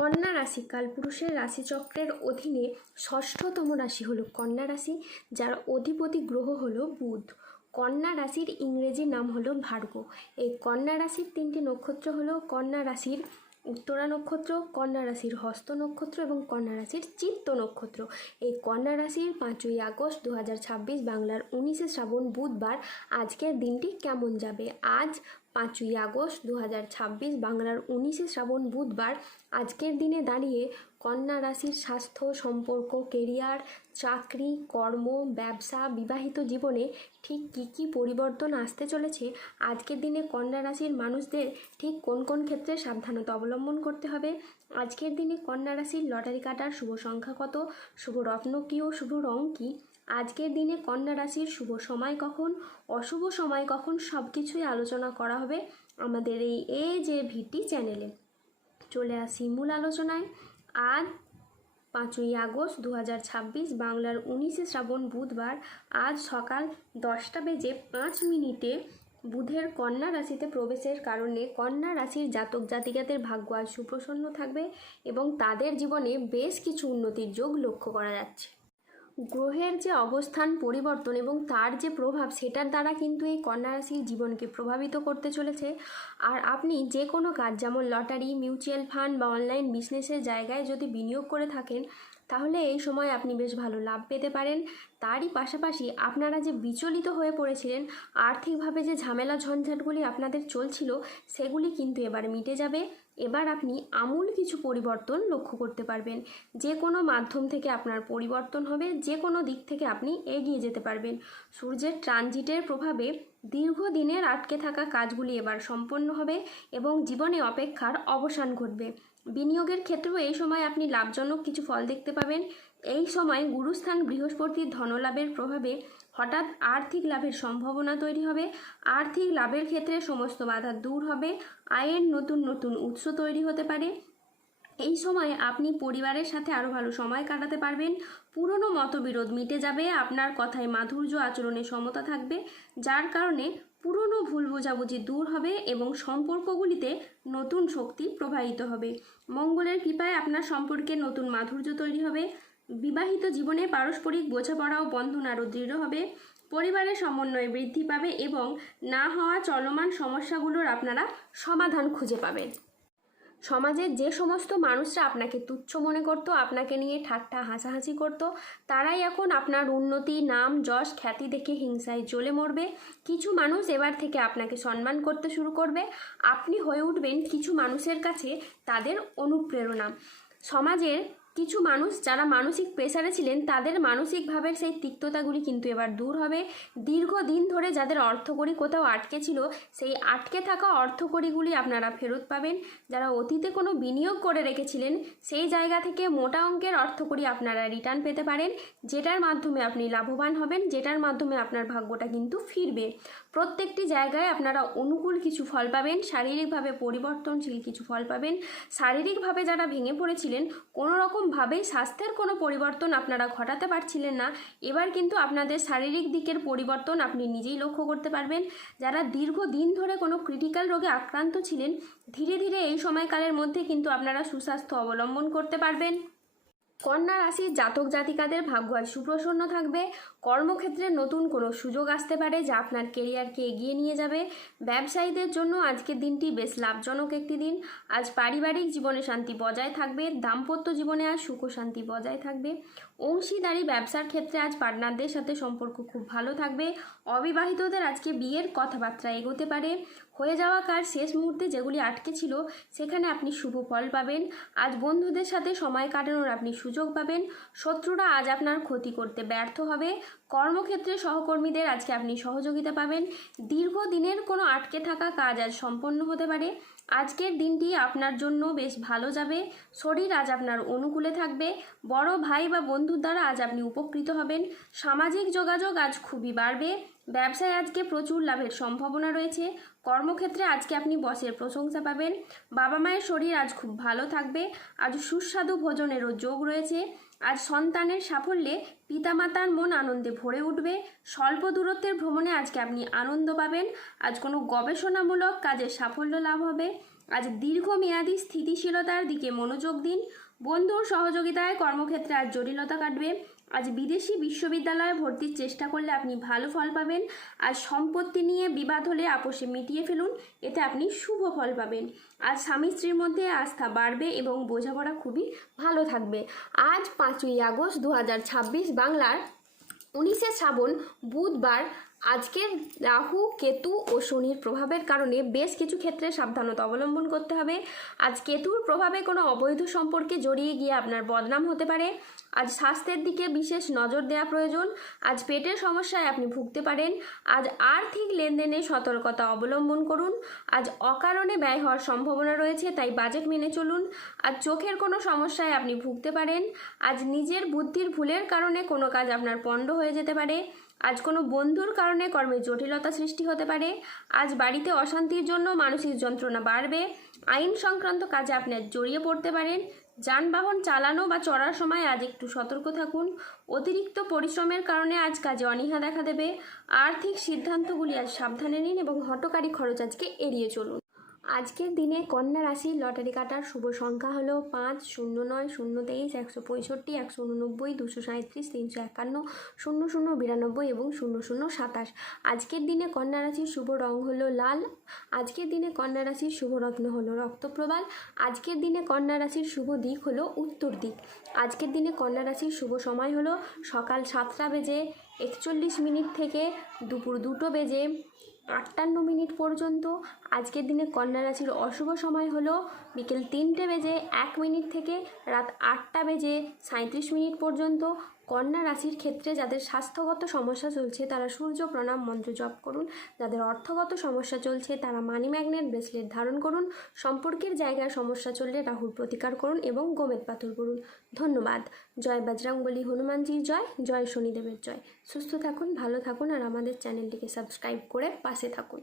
কন্যা রাশি কালপুরুষের রাশিচক্রের অধীনে ষষ্ঠতম রাশি হলো কন্যা রাশি, যার অধিপতি গ্রহ হলো বুধ। কন্যা রাশির ইংরেজি নাম হলো ভার্গ। এই কন্যা রাশির তিনটি নক্ষত্র হলো কন্যা রাশির উত্তরা নক্ষত্র, কন্যা রাশির হস্ত নক্ষত্র এবং কন্যা রাশির চিত্ত নক্ষত্র। এই কন্যা রাশির 5ই আগস্ট 2026 বাংলার 19শে শ্রাবণ বুধবার আজকের দিনটি কেমন যাবে? আজ 5ই আগস্ট 2026 বাংলার 19শে শ্রাবণ বুধবার আজকের দিনে দাঁড়িয়ে কন্যা রাশির স্বাস্থ্য, সম্পর্ক, কেরিয়ার, চাকরি, কর্ম, ব্যবসা, বিবাহিত জীবনে ঠিক কী কী পরিবর্তন আসতে চলেছে, আজকের দিনে কন্যা রাশির মানুষদের ঠিক কোন কোন ক্ষেত্রে সাবধানতা অবলম্বন করতে হবে, আজকের দিনে কন্যা রাশির লটারি কাটার শুভ সংখ্যা কত, শুভ রত্ন কী ও শুভ রং কী, আজকের দিনে কন্যা রাশির শুভ সময় কখন, অশুভ সময় কখন, সব কিছুই আলোচনা করা হবে আমাদের এই যে ভিটি চ্যানেলে। চলে আসি মূল আলোচনায়। আজ 5ই আগস্ট 2026 বাংলার 19শে শ্রাবণ বুধবার আজ সকাল 10:05 বুধের কন্যা রাশিতে প্রবেশের কারণে কন্যা রাশির জাতক জাতিকাদের ভাগ্য আজ সুপ্রসন্ন থাকবে এবং তাদের জীবনে বেশ কিছু উন্নতির যোগ লক্ষ্য করা যাচ্ছে। গ্রহের যে অবস্থান পরিবর্তন এবং তার যে প্রভাব, সেটার দ্বারা কিন্তু এই কন্যা রাশির জীবনকে প্রভাবিত করতে চলেছে। আর আপনি যে কোনো কাজ, যেমন লটারি, মিউচুয়াল ফান্ড বা অনলাইন বিজনেসের জায়গায় যদি বিনিয়োগ করে থাকেন, তাহলে এই সময় আপনি বেশ ভালো লাভ পেতে পারেন। তারই পাশাপাশি আপনারা যে বিচলিত হয়ে পড়েছিলেন, আর্থিকভাবে যে ঝামেলা ঝঞ্ঝাটগুলি আপনাদের চলছিল, সেগুলি কিন্তু এবার মিটে যাবে। এবার আপনি আমূল কিছু পরিবর্তন লক্ষ্য করতে পারবেন। যে কোনো মাধ্যম থেকে আপনার পরিবর্তন হবে, যে কোনো দিক থেকে আপনি এগিয়ে যেতে পারবেন। সূর্যের ট্রানজিটের প্রভাবে দীর্ঘদিনের আটকে থাকা কাজগুলি এবার সম্পন্ন হবে এবং জীবনে অপেক্ষার অবসান ঘটবে। বিনিয়োগের ক্ষেত্রেও এই সময় আপনি লাভজনক কিছু ফল দেখতে পাবেন। এই সময় গুরুস্থান বৃহস্পতির ধনলাভের প্রভাবে হঠাৎ আর্থিক লাভের সম্ভাবনা তৈরি হবে। আর্থিক লাভের ক্ষেত্রে সমস্ত বাধা দূর হবে, আয়ের নতুন নতুন উৎস তৈরি হতে পারে। এই সময় আপনি পরিবারের সাথে আরও ভালো সময় কাটাতে পারবেন। পুরনো মতবিরোধ মিটে যাবে, আপনার কথায় মাধুর্য, আচরণে সমতা থাকবে, যার কারণে পুরনো ভুল বোঝাবুঝি দূর হবে এবং সম্পর্কগুলিতে নতুন শক্তি প্রবাহিত হবে। মঙ্গলের কৃপায় আপনার সম্পর্কে নতুন মাধুর্য তৈরি হবে। বিবাহিত জীবনে পারস্পরিক বোঝাপড়া ও বন্ধন আরও দৃঢ় হবে। পরিবারের সমন্বয় বৃদ্ধি পাবে এবং না হওয়া চলমান সমস্যাগুলোর আপনারা সমাধান খুঁজে পাবেন। সমাজের যে সমস্ত মানুষরা আপনাকে তুচ্ছ মনে করত, আপনাকে নিয়ে ঠাট্টা হাসাহাসি করত, তারাই এখন আপনার উন্নতি, নাম, যশ, খ্যাতি দেখে হিংসায় জ্বলে মরবে। কিছু মানুষ এবার থেকে আপনাকে সম্মান করতে শুরু করবে। আপনি হয়ে উঠবেন কিছু মানুষের কাছে তাদের অনুপ্রেরণা। সমাজের কিছু মানুষ যারা মানসিক প্রেসারে ছিলেন, তাদের মানসিকভাবে সেই তিক্ততাগুলি কিন্তু এবার দূর হবে। দীর্ঘদিন ধরে যাদের অর্থকড়ি কোথাও আটকে ছিল, সেই আটকে থাকা অর্থকড়িগুলি আপনারা ফেরত পাবেন। যারা অতীতে কোনো বিনিয়োগ করে রেখেছিলেন, সেই জায়গা থেকে মোটা অঙ্কের অর্থকড়ি আপনারা রিটার্ন পেতে পারেন, যেটার মাধ্যমে আপনি লাভবান হবেন, যেটার মাধ্যমে আপনার ভাগ্যটা কিন্তু ফিরবে। প্রত্যেকটি জায়গায় আপনারা অনুকূল কিছু ফল পাবেন, শারীরিকভাবে পরিবর্তনশীল কিছু ফল পাবেন। শারীরিকভাবে যারা ভেঙে পড়েছিলেন, কোনো রকমভাবেই স্বাস্থ্যের কোনো পরিবর্তন আপনারা ঘটাতে পারছিলেন না, এবার কিন্তু আপনাদের শারীরিক দিকের পরিবর্তন আপনি নিজেই লক্ষ্য করতে পারবেন। যারা দীর্ঘদিন ধরে কোনো ক্রিটিক্যাল রোগে আক্রান্ত ছিলেন, ধীরে ধীরে এই সময়কালের মধ্যে কিন্তু আপনারা সুস্বাস্থ্য অবলম্বন করতে পারবেন। কন্যা রাশির জাতক জাতিকাদের ভাগ্য আজ সুপ্রসন্ন থাকবে। কর্মক্ষেত্রে নতুন কোনো সুযোগ আসতে পারে, যা আপনার কেরিয়ারকে এগিয়ে নিয়ে যাবে। ব্যবসায়ীদের জন্য আজকের দিনটি বেশ লাভজনক একটি দিন। আজ পারিবারিক জীবনে শান্তি বজায় থাকবে, দাম্পত্য জীবনে আজ সুখ শান্তি বজায় থাকবে। অংশীদারি ব্যবসার ক্ষেত্রে আজ পার্টনারদের সাথে সম্পর্ক খুব ভালো থাকবে। অবিবাহিতদের আজকে বিয়ের কথাবার্তা এগোতে পারে। হয়ে যাওয়া কাজ শেষ মুহূর্তে যেগুলি আটকে ছিল, সেখানে আপনি শুভ ফল পাবেন। আজ বন্ধুদের সাথে সময় কাটানোর আপনি সুযোগ পাবেন। শত্রুরা আজ আপনার ক্ষতি করতে ব্যর্থ হবে। কর্মক্ষেত্রে সহকর্মীদের আজকে আপনি সহযোগিতা পাবেন। দীর্ঘদিনের কোনো আটকে থাকা কাজ আজ সম্পন্ন হতে পারে। আজকের দিনটি আপনার জন্য বেশ ভালো যাবে। শরীর আজ আপনার অনুকূলে থাকবে। বড় ভাই বা বন্ধুর দ্বারা আজ আপনি উপকৃত হবেন। সামাজিক যোগাযোগ আজ খুবই বাড়বে। ব্যবসায় আজকে প্রচুর লাভের সম্ভাবনা রয়েছে। কর্মক্ষেত্রে আজকে আপনি বসের প্রশংসা পাবেন। বাবা মায়ের শরীর আজ খুব ভালো থাকবে। আজ সুস্বাদু ভোজনেরও যোগ রয়েছে। আজ সন্তানের সাফল্যে পিতামাতার মন আনন্দে ভরে উঠবে। স্বল্প দূরত্বের ভ্রমণে আজকে আপনি আনন্দ পাবেন। আজ কোনো গবেষণামূলক কাজে সাফল্য লাভ হবে। আজ দীর্ঘমেয়াদী স্থিতিশীলতার দিকে মনোযোগ দিন। বন্ধুর সহযোগিতায় কর্মক্ষেত্রে আজ জটিলতা কাটবে। আজ বিদেশি বিশ্ববিদ্যালয়ে ভর্তির চেষ্টা করলে আপনি ভালো ফল পাবেন। আজ সম্পত্তি নিয়ে বিবাদ হলে আপোষে মিটিয়ে ফেলুন, এতে আপনি শুভ ফল পাবেন। আজ স্বামী স্ত্রীর মধ্যে আস্থা বাড়বে এবং বোঝাপড়া খুবই ভালো থাকবে। আজ 5ই আগস্ট 2026 বাংলার 19শে শ্রাবণ বুধবার। আজকের রাহু, কেতু ও শনির প্রভাবের কারণে বেশ কিছু ক্ষেত্রে সাবধানতা অবলম্বন করতে হবে। আজ কেতুর প্রভাবে কোনো অবৈধ সম্পর্কে জড়িয়ে গিয়ে আপনার বদনাম হতে পারে। আজ স্বাস্থ্যের দিকে বিশেষ নজর দেওয়া প্রয়োজন। আজ পেটের সমস্যায় আপনি ভুগতে পারেন। আজ আর্থিক লেনদেনে সতর্কতা অবলম্বন করুন। আজ অকারণে ব্যয় হওয়ার সম্ভাবনা রয়েছে, তাই বাজেট মেনে চলুন। আজ চোখের কোনো সমস্যায় আপনি ভুগতে পারেন। আজ নিজের বুদ্ধির ভুলের কারণে কোনো কাজ আপনার পণ্ড হয়ে যেতে পারে। আজ কোনো বন্ধুর কারণে কর্মে জটিলতা সৃষ্টি হতে পারে। আজ বাড়িতে অশান্তির জন্য মানসিক যন্ত্রণা বাড়বে। আইন সংক্রান্ত কাজে আপনি আজ জড়িয়ে পড়তে পারেন। যানবাহন চালানো বা চড়ার সময় আজ একটু সতর্ক থাকুন। অতিরিক্ত পরিশ্রমের কারণে আজ কাজে অনীহা দেখা দেবে। আর্থিক সিদ্ধান্তগুলি আজ সাবধানে নিন এবং হঠকারী খরচ আজকে এড়িয়ে চলুন। আজকের দিনে কন্যা রাশির লটারি কাটার শুভ সংখ্যা হলো 5, 09, 023, 165, 189, 237, 351, 00, 92 এবং 0027। আজকের দিনে কন্যা রাশির শুভ রং হলো লাল। আজকের দিনে কন্যা রাশির শুভ রত্ন হলো রক্তপ্রবাল। আজকের দিনে কন্যা রাশির শুভ দিক হলো উত্তর দিক। আজকের দিনে কন্যা রাশির শুভ সময় হলো সকাল 7টা বেজে 41 মিনিট থেকে দুপুর 2টো বেজে 58 পর্যন্ত। আজকের দিনে কন্যা রাশির অশুভ সময় হলো বিকেল 3টে বেজে 1 মিনিট থেকে রাত 8টা বেজে 37 পর্যন্ত। কন্যা রাশির ক্ষেত্রে যাদের স্বাস্থ্যগত সমস্যা চলছে তারা সূর্য প্রণাম মন্ত্র জপ করুন। যাদের অর্থগত সমস্যা চলছে তারা মানি ম্যাগনেট ব্রেসলেট ধারণ করুন। সম্পর্কের জায়গায় সমস্যা চললে রাহুর প্রতিকার করুন এবং গোমেদ পাথর করুন। ধন্যবাদ। জয় বজরংবলী হনুমানজির জয়, জয় শনিদেবের জয়। সুস্থ থাকুন, ভালো থাকুন আর আমাদের চ্যানেলটিকে সাবস্ক্রাইব করে পাশে থাকুন।